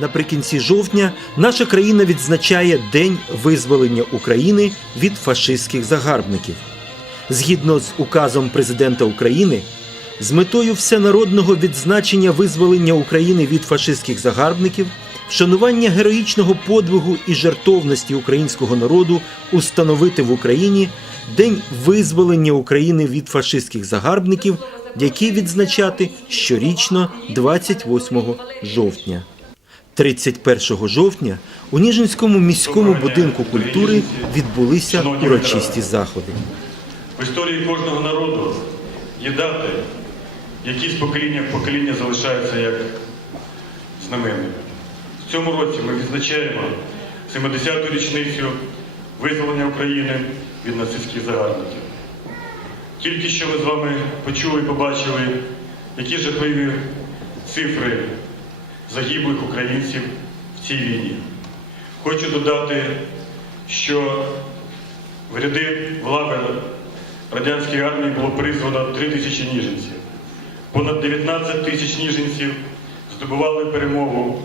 Наприкінці жовтня наша країна відзначає День визволення України від фашистських загарбників. Згідно з указом президента України, з метою всенародного відзначення визволення України від фашистських загарбників, вшанування героїчного подвигу і жертовності українського народу установити в Україні День визволення України від фашистських загарбників, який відзначати щорічно 28 жовтня. 31 жовтня у Ніжинському міському будинку культури відбулися урочисті заходи. В історії кожного народу є дати, які з покоління в покоління залишаються як знаменними. В цьому році ми відзначаємо 70-ту річницю визволення України від нацистських загарбників. Тільки що ми з вами почули і побачили, які жахливі цифри загиблих українців в цій війні. Хочу додати, що в ряди в радянської армії було призвано 3 тисячі ніженців. Понад 19 тисяч ніженців здобували перемогу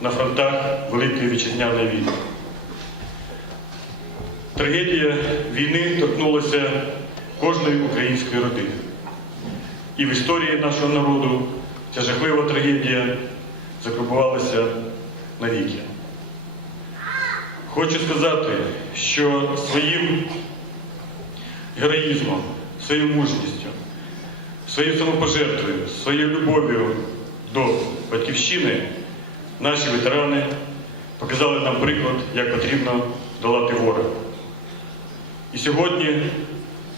на фронтах Великої Вітчизняної війни. Трагедія війни торкнулася кожної української родини. І в історії нашого народу ця жахлива трагедія закарбувалася навіки. Хочу сказати, що своїм героїзмом, своєю мужністю, своєю самопожертвою, своєю любов'ю до батьківщини наші ветерани показали нам приклад, як потрібно долати ворога. І сьогодні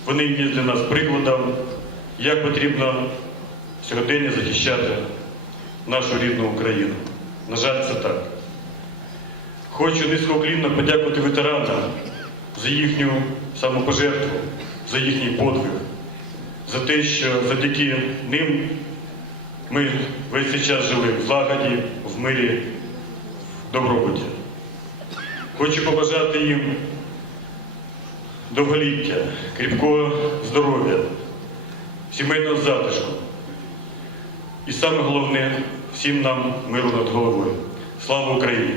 вони є для нас прикладом, як потрібно сьогодення захищати нашу рідну Україну. На жаль, це так. Хочу низькоуклінно подякувати ветеранам за їхню самопожертву, за їхній подвиг, за те, що завдяки ним ми весь цей час жили в злагоді, в мирі, в добробуті. Хочу побажати їм довголіття, кріпкого здоров'я, сімейного затишку. І саме головне всім нам миру над головою. Слава Україні!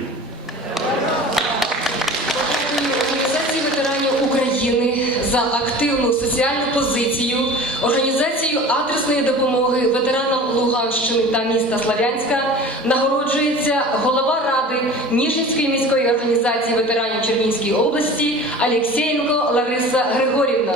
України за активну соціальну позицію, організацію адресної допомоги ветеранам Луганщини та міста Славянська нагороджується голова ради Ніжинської міської організації ветеранів Чернігівської області Алєксєєнко Лариса Григорівна.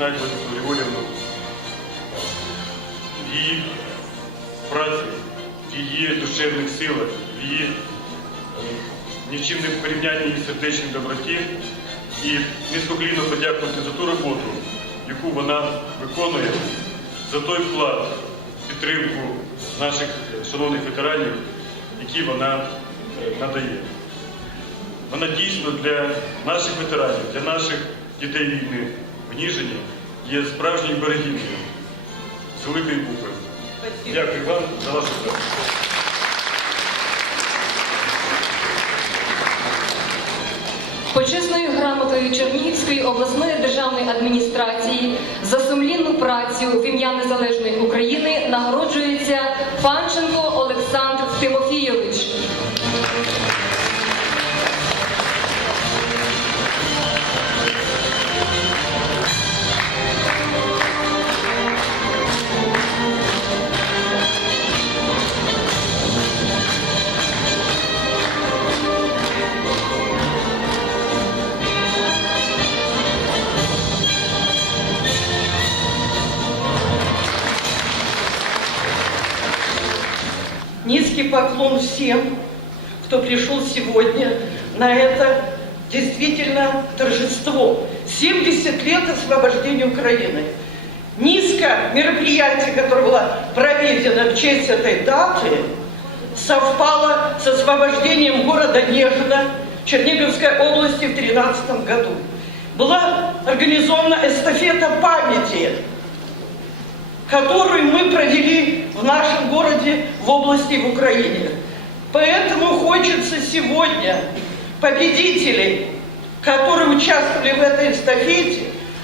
Хто Григорівну, в її праці, в її душевних силах, в її е, ні в чим не порівнянні і сердечній доброті. І низькоклінно подякувати за ту роботу, яку вона виконує, за той вклад, підтримку наших шановних ветеранів, які вона е, надає. Вона дійсно для наших ветеранів, для наших дітей війни в Ніжині є справжньою берегиною з великої букви. Дякую вам за вашу працю. Почесною грамотою Чернігівської обласної державної адміністрації за сумлінну працю в ім'я Незалежної України нагороджується Панченко Олександр Тимофійович. Поклон всем, кто пришел сегодня на это действительно торжество. 70 лет освобождения Украины. Низко мероприятие, которое было проведено в честь этой даты, совпало с освобождением города Нежина Черниговской области в 2013 году. Была организована эстафета памяти, которую мы провели в нашем городе, в области, в Украине. Поэтому хочется сегодня победителей, которые участвовали в этой эстафете,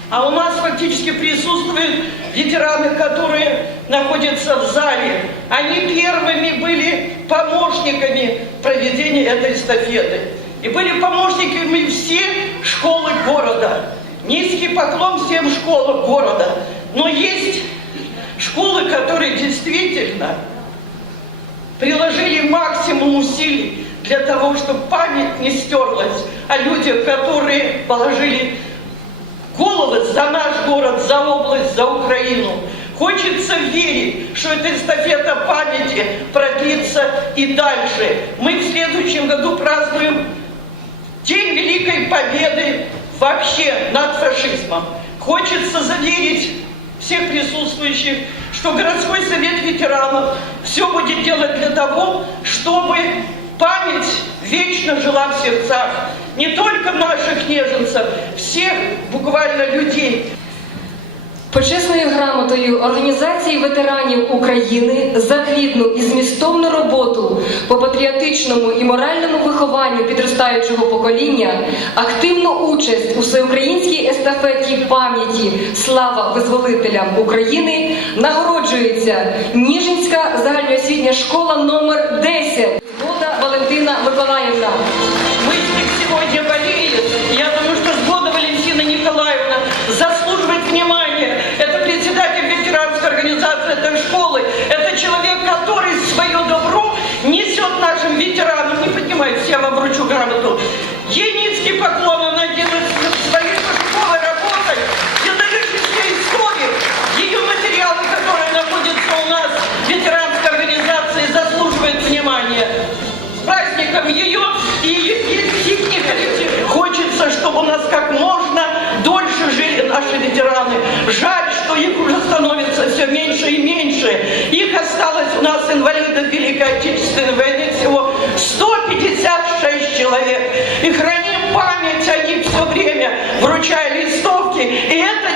а у нас фактически присутствуют ветераны, которые находятся в зале. Они первыми были помощниками проведения этой эстафеты. И были помощниками все школы города. Низкий поклон всем школам города. Но есть школы, которые действительно приложили максимум усилий для того, чтобы память не стерлась о людях, которые положили головы за наш город, за область, за Украину. Хочется верить, что эта эстафета памяти продлится и дальше. Мы в следующем году празднуем День Великой Победы вообще над фашизмом. Хочется заверить всех присутствующих, что городской совет ветеранов все будет делать для того, чтобы память вечно жила в сердцах не только наших неженцев, всех буквально людей. Почесною грамотою Організації ветеранів України за плідну і змістовну роботу по патріотичному і моральному вихованню підростаючого покоління, активну участь у всеукраїнській естафеті пам'яті Слава визволителям України нагороджується Ніжинська загальноосвітня школа номер 10 Згода Валентина Миколаївна. Мы с инвалидов Великой Отечественной войны всего 156 человек. И храним память о них все время, вручая листовки. И это